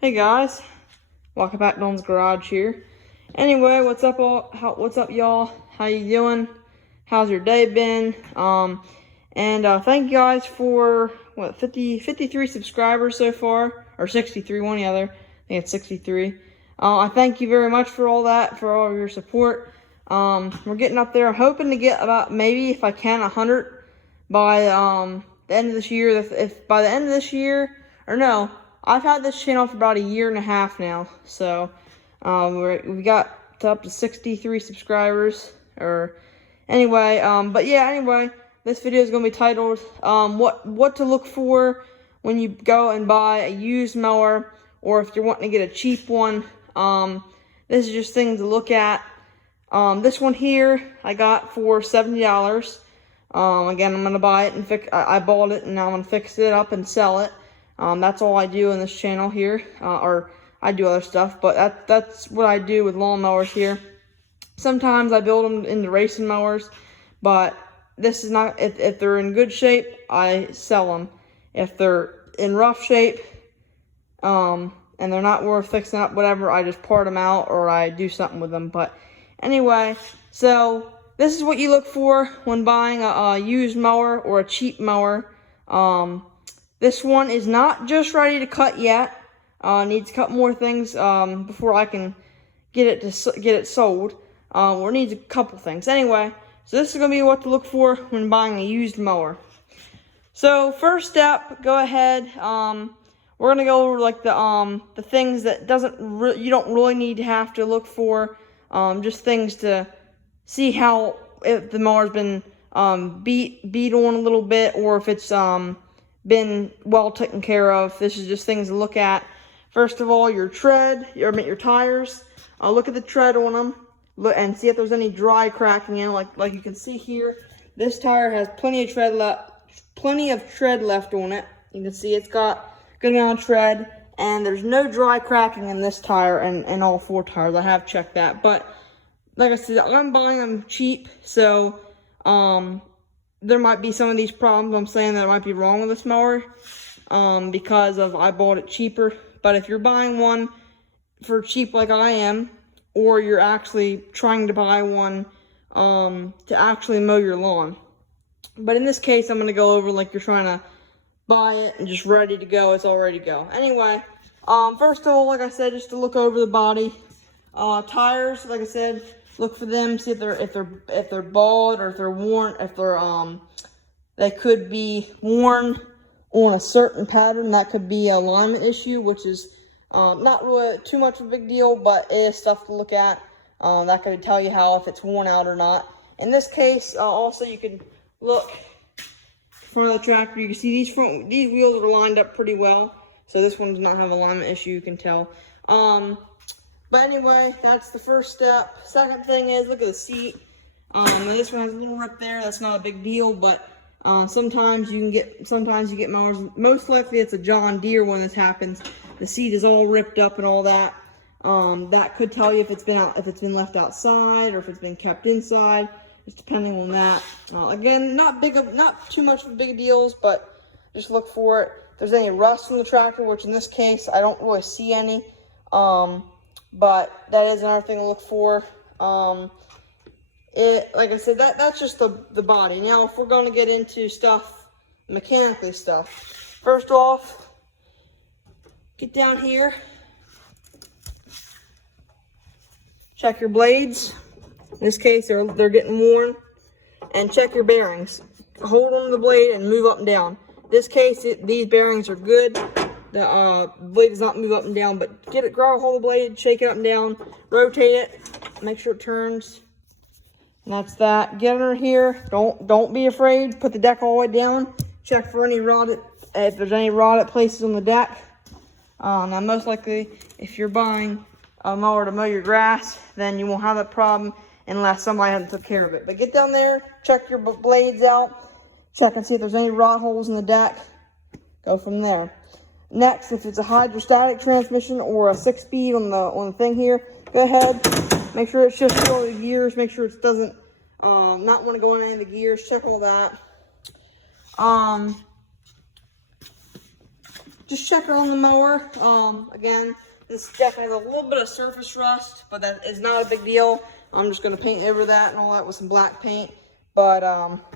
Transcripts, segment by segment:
Hey guys, welcome back to Don's Garage here. Anyway, what's up y'all? How you doing? How's your day been? Thank you guys for 53 subscribers so far, or 63, one or the other. I think it's 63. I thank you very much for all that, for all of your support. We're getting up there, hoping to get about, maybe if I can, 100 by the end of this year. If by the end of this year, or no, I've had this channel for about a year and a half now, so we got up to 63 subscribers. Anyway, this video is going to be titled what to look for when you go and buy a used mower, or if you're wanting to get a cheap one. This is just things to look at. This one here I got for $70. Again, I'm going to buy it and I bought it, and now I'm going to fix it up and sell it. That's all I do in this channel here, or I do other stuff, but that's what I do with lawnmowers here. Sometimes I build them into racing mowers, but this is not, if they're in good shape, I sell them. If they're in rough shape, and they're not worth fixing up, whatever, I just part them out, or I do something with them. But anyway, so this is what you look for when buying a used mower or a cheap mower. This one is not just ready to cut yet. Needs to cut more things before I can get it sold. Or needs a couple things. Anyway, so this is going to be what to look for when buying a used mower. So first step, go ahead. We're going to go over like the things that you don't really need to have to look for. Just things to see if the mower's been beat on a little bit, or if it's been well taken care of. This is just things to look at. First of all, your tires. Look at the tread on them. Look and see if there's any dry cracking in. Like you can see here, this tire has plenty of tread left on it. You can see it's got good amount of tread, and there's no dry cracking in this tire and all four tires. I have checked that, but like I said, I'm buying them cheap, so there might be some of these problems I'm saying that might be wrong with this mower, because I bought it cheaper. But if you're buying one for cheap like I am, or you're actually trying to buy one to actually mow your lawn. But in this case, I'm going to go over like you're trying to buy it and just ready to go. It's all ready to go. Anyway, first of all, like I said, just to look over the body. Tires, like I said, look for them, see if they're bald, or if they're worn, they could be worn on a certain pattern. That could be an alignment issue, which is not really too much of a big deal, but it is stuff to look at. That could tell you if it's worn out or not. In this case, also you can look in front of the tractor. You can see these wheels are lined up pretty well, so this one does not have an alignment issue, you can tell. But anyway, that's the first step. Second thing is, look at the seat. This one has a little rip there. That's not a big deal, but sometimes you get mowers. Most likely it's a John Deere when this happens. The seat is all ripped up and all that. That could tell you if it's been left outside, or if it's been kept inside. Just depending on that. Again, not too much of big deals, but just look for it. If there's any rust on the tractor, which in this case I don't really see any. But that is another thing to look for. Like I said, that's just the body. Now, if we're going to get into mechanically stuff, first off, get down here, check your blades. In this case, they're getting worn, and check your bearings. Hold on to the blade and move up and down. In this case, these bearings are good. The blade does not move up and down, but grab a hold of the blade, shake it up and down, rotate it, make sure it turns. And that's that. Get under here. Don't be afraid. Put the deck all the way down. Check for if there's any rotted places on the deck. Now, most likely, if you're buying a mower to mow your grass, then you won't have that problem unless somebody hasn't took care of it. But get down there, check your blades out, check and see if there's any rot holes in the deck. Go from there. Next, if it's a hydrostatic transmission or a 6-speed on the thing here, go ahead, make sure it shifts all the gears, make sure it doesn't not want to go in any of the gears, check all that. just check it on the mower. Again, this definitely has a little bit of surface rust, but that is not a big deal. I'm just going to paint over that and all that with some black paint. But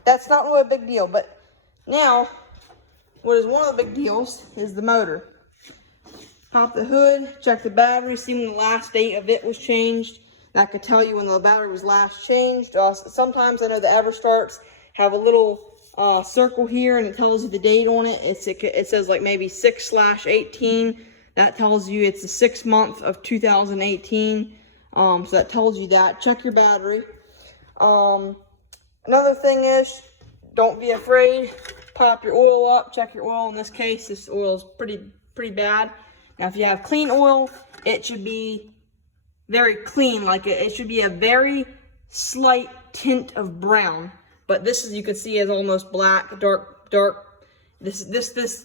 that's not really a big deal. But now, what is one of the big deals is the motor. Pop the hood, check the battery, see when the last date of it was changed. That could tell you when the battery was last changed. Sometimes I know the EverStarts have a little circle here and it tells you the date on it. It says like maybe 6/18. That tells you it's the 6th month of 2018. So that tells you that. Check your battery. Another thing is, don't be afraid. Pop your oil up. Check your oil. In this case, this oil is pretty bad. Now, if you have clean oil, it should be very clean. Like it should be a very slight tint of brown. But this, as you can see, is almost black, dark. This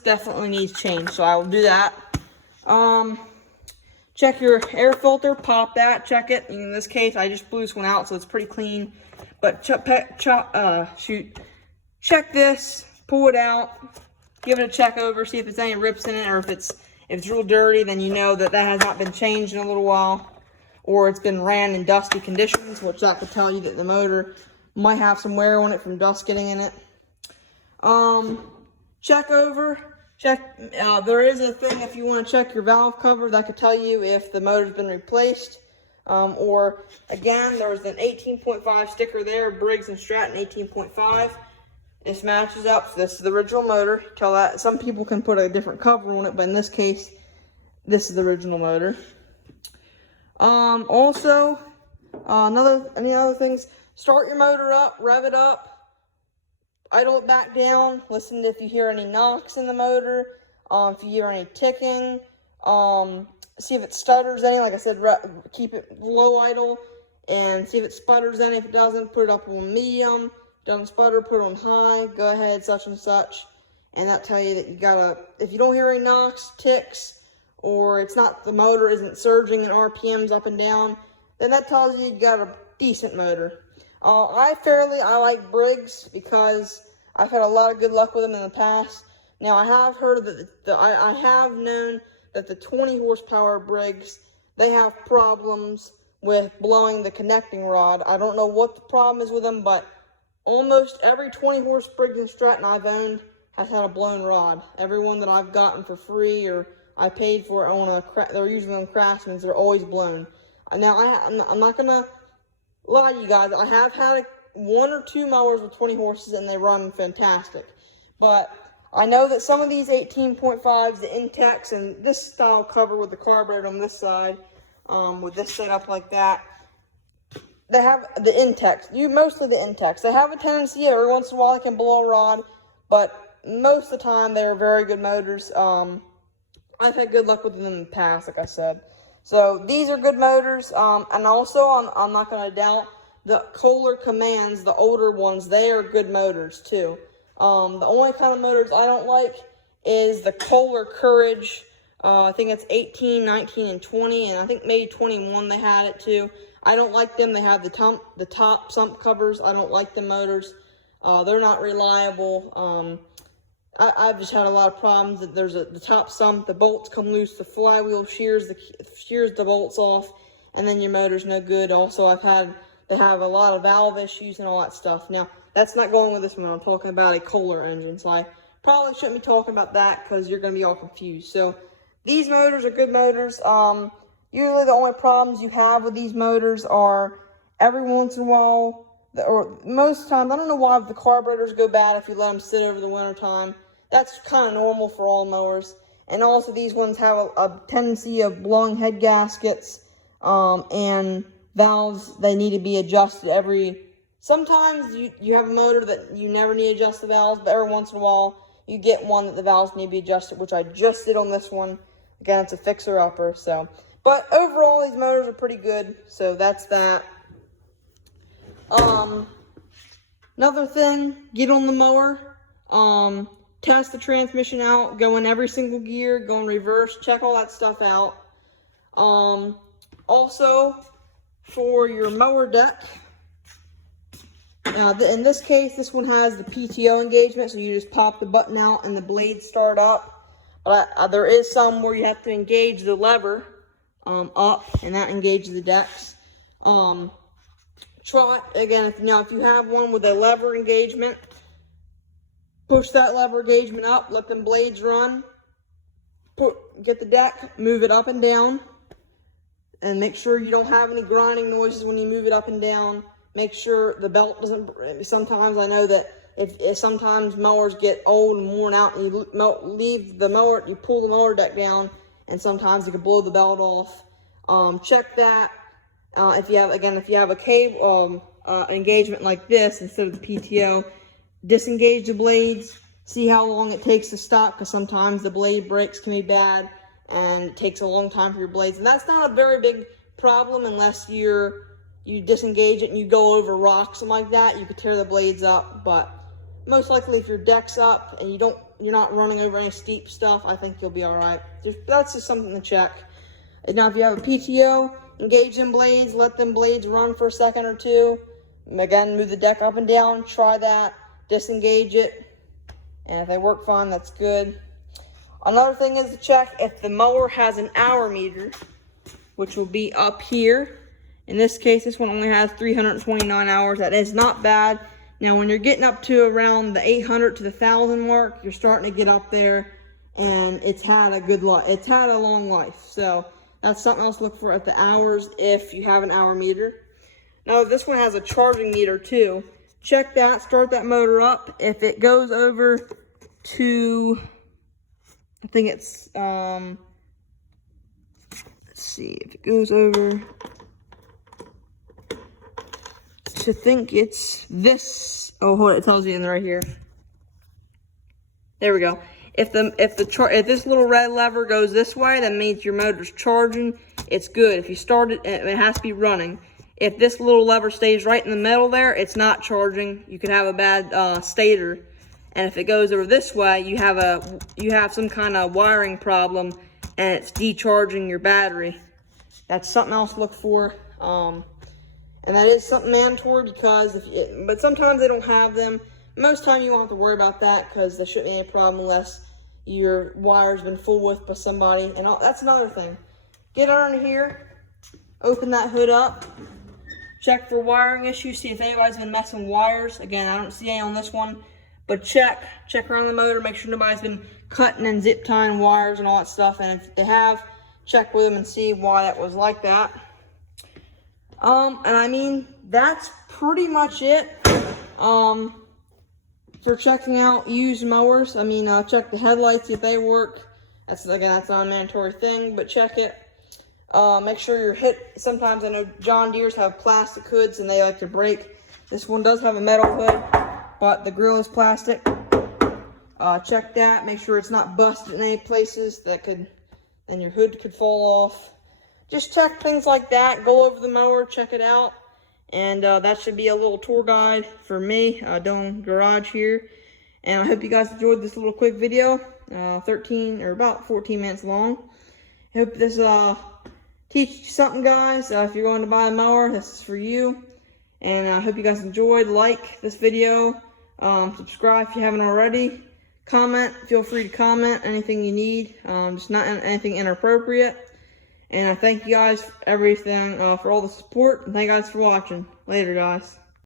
definitely needs change. So I will do that. Check your air filter. Pop that. Check it. In this case, I just blew this one out, so it's pretty clean. But check this. Pull it out. Give it a check over. See if there's any rips in it, or if it's real dirty, then you know that has not been changed in a little while, or it's been ran in dusty conditions, which that could tell you that the motor might have some wear on it from dust getting in it. There is a thing if you want to check your valve cover that could tell you if the motor's been replaced. Or again, there's an 18.5 sticker there, Briggs and Stratton 18.5. This matches up. So this is the original motor. Tell that some people can put a different cover on it, but in this case, this is the original motor. Also, any other things? Start your motor up, rev it up, idle it back down. Listen if you hear any knocks in the motor. If you hear any ticking. See if it stutters any. Like I said, keep it low idle and see if it sputters any. If it doesn't, put it up on medium. Doesn't sputter, put it on high. Go ahead, such and such. And that tell you that you gotta, if you don't hear any knocks, ticks, or it's not, the motor isn't surging in RPMs up and down, then that tells you got a decent motor. I like Briggs because I've had a lot of good luck with them in the past. Now I have heard that I have known that the 20 horsepower Briggs, they have problems with blowing the connecting rod. I don't know what the problem is with them, but almost every 20 horse Briggs and Stratton I've owned has had a blown rod. Every one that I've gotten for free or I paid for on they're usually on Craftsman's, they're always blown. Now I'm not gonna lie to you guys. I have had one or two mowers with 20 horses and they run fantastic. But I know that some of these 18.5s, the Intex, and this style cover with the carburetor on this side, with this setup like that, they have the Intex. Mostly the Intex. They have a tendency every once in a while they can blow a rod, but most of the time they're very good motors. I've had good luck with them in the past, like I said. So these are good motors, and also I'm not going to doubt the Kohler Commands, the older ones. They are good motors too. The only kind of motors I don't like is the Kohler Courage. I think it's 18, 19, and 20, and I think maybe 21 they had it too. I don't like them. They have the top sump covers. I don't like the motors. They're not reliable. I've just had a lot of problems. That there's the top sump, the bolts come loose, the flywheel shears the bolts off, and then your motor's no good. Also, they have a lot of valve issues and all that stuff. Now, that's not going with this one. I'm talking about a Kohler engine, so I probably shouldn't be talking about that because you're going to be all confused. So these motors are good motors. Usually the only problems you have with these motors are every once in a while, or most times, I don't know why the carburetors go bad if you let them sit over the winter time. That's kind of normal for all mowers. And also these ones have a tendency of blowing head gaskets and valves. They need to be adjusted sometimes you have a motor that you never need to adjust the valves, but every once in a while you get one that the valves need to be adjusted, which I just did on this one. Again, it's a fixer-upper, so. But overall, these motors are pretty good, so that's that. Another thing, get on the mower, test the transmission out, go in every single gear, go in reverse, check all that stuff out. Also, for your mower deck, in this case, this one has the PTO engagement, so you just pop the button out and the blades start up. But there is some where you have to engage the lever up, and that engages the decks. Try again, if you have one with a lever engagement, push that lever engagement up, let them blades run, get the deck, move it up and down, and make sure you don't have any grinding noises when you move it up and down. Make sure the belt doesn't, sometimes I know that if sometimes mowers get old and worn out, and you leave the mower, you pull the mower deck down, and sometimes you can blow the belt off. Check that. If you have a cable engagement like this instead of the PTO, disengage the blades. See how long it takes to stop, because sometimes the blade breaks can be bad, and it takes a long time for your blades. And that's not a very big problem unless you disengage it and you go over rocks and like that. You could tear the blades up, but most likely if your deck's up and you're not running over any steep stuff, I think you'll be all right. That's just something to check. And now if you have a PTO, engage them blades, let them blades run for a second or two. Again, move the deck up and down, try that, disengage it, and if they work fine, that's good. Another thing is to check if the mower has an hour meter, which will be up here. In this case, this one only has 329 hours. That is not bad. Now, when you're getting up to around the 800 to the 1,000 mark, you're starting to get up there, and it's had a good life. It's had a long life. So that's something else to look for at the hours if you have an hour meter. Now, this one has a charging meter too. Check that, start that motor up. If it goes over to, I think it's, let's see, if it goes over, I think it's this. Oh, hold it, it tells you in right here. There we go. If this little red lever goes this way, that means your motor's charging. It's good. If you start it, it has to be running. If this little lever stays right in the middle there, it's not charging. You could have a bad stator. And if it goes over this way, you have some kind of wiring problem, and it's decharging your battery. That's something else to look for. And that is something mandatory, because but sometimes they don't have them. Most time you won't have to worry about that, because there shouldn't be any problem unless your wire's been fooled with by somebody. And that's another thing. Get under here, open that hood up, check for wiring issues, see if anybody's been messing with wires. Again, I don't see any on this one, but check around the motor, make sure nobody's been cutting and zip tying wires and all that stuff. And if they have, check with them and see why that was like that. And I mean, that's pretty much it. For checking out used mowers, I mean, check the headlights if they work. That's not a mandatory thing, but check it. Make sure you're hit. Sometimes I know John Deere's have plastic hoods and they like to break. This one does have a metal hood, but the grill is plastic. Check that. Make sure it's not busted in any places then your hood could fall off. Just check things like that. Go over the mower, check it out. And that should be a little tour guide for me doing garage here. And I hope you guys enjoyed this little quick video, 13 or about 14 minutes long. I hope this teaches you something, guys. If you're going to buy a mower, this is for you. And I hope you guys enjoyed. Like this video, subscribe if you haven't already. Comment, feel free to comment anything you need, just not anything inappropriate. And I thank you guys for everything, for all the support. And thank you guys for watching. Later, guys.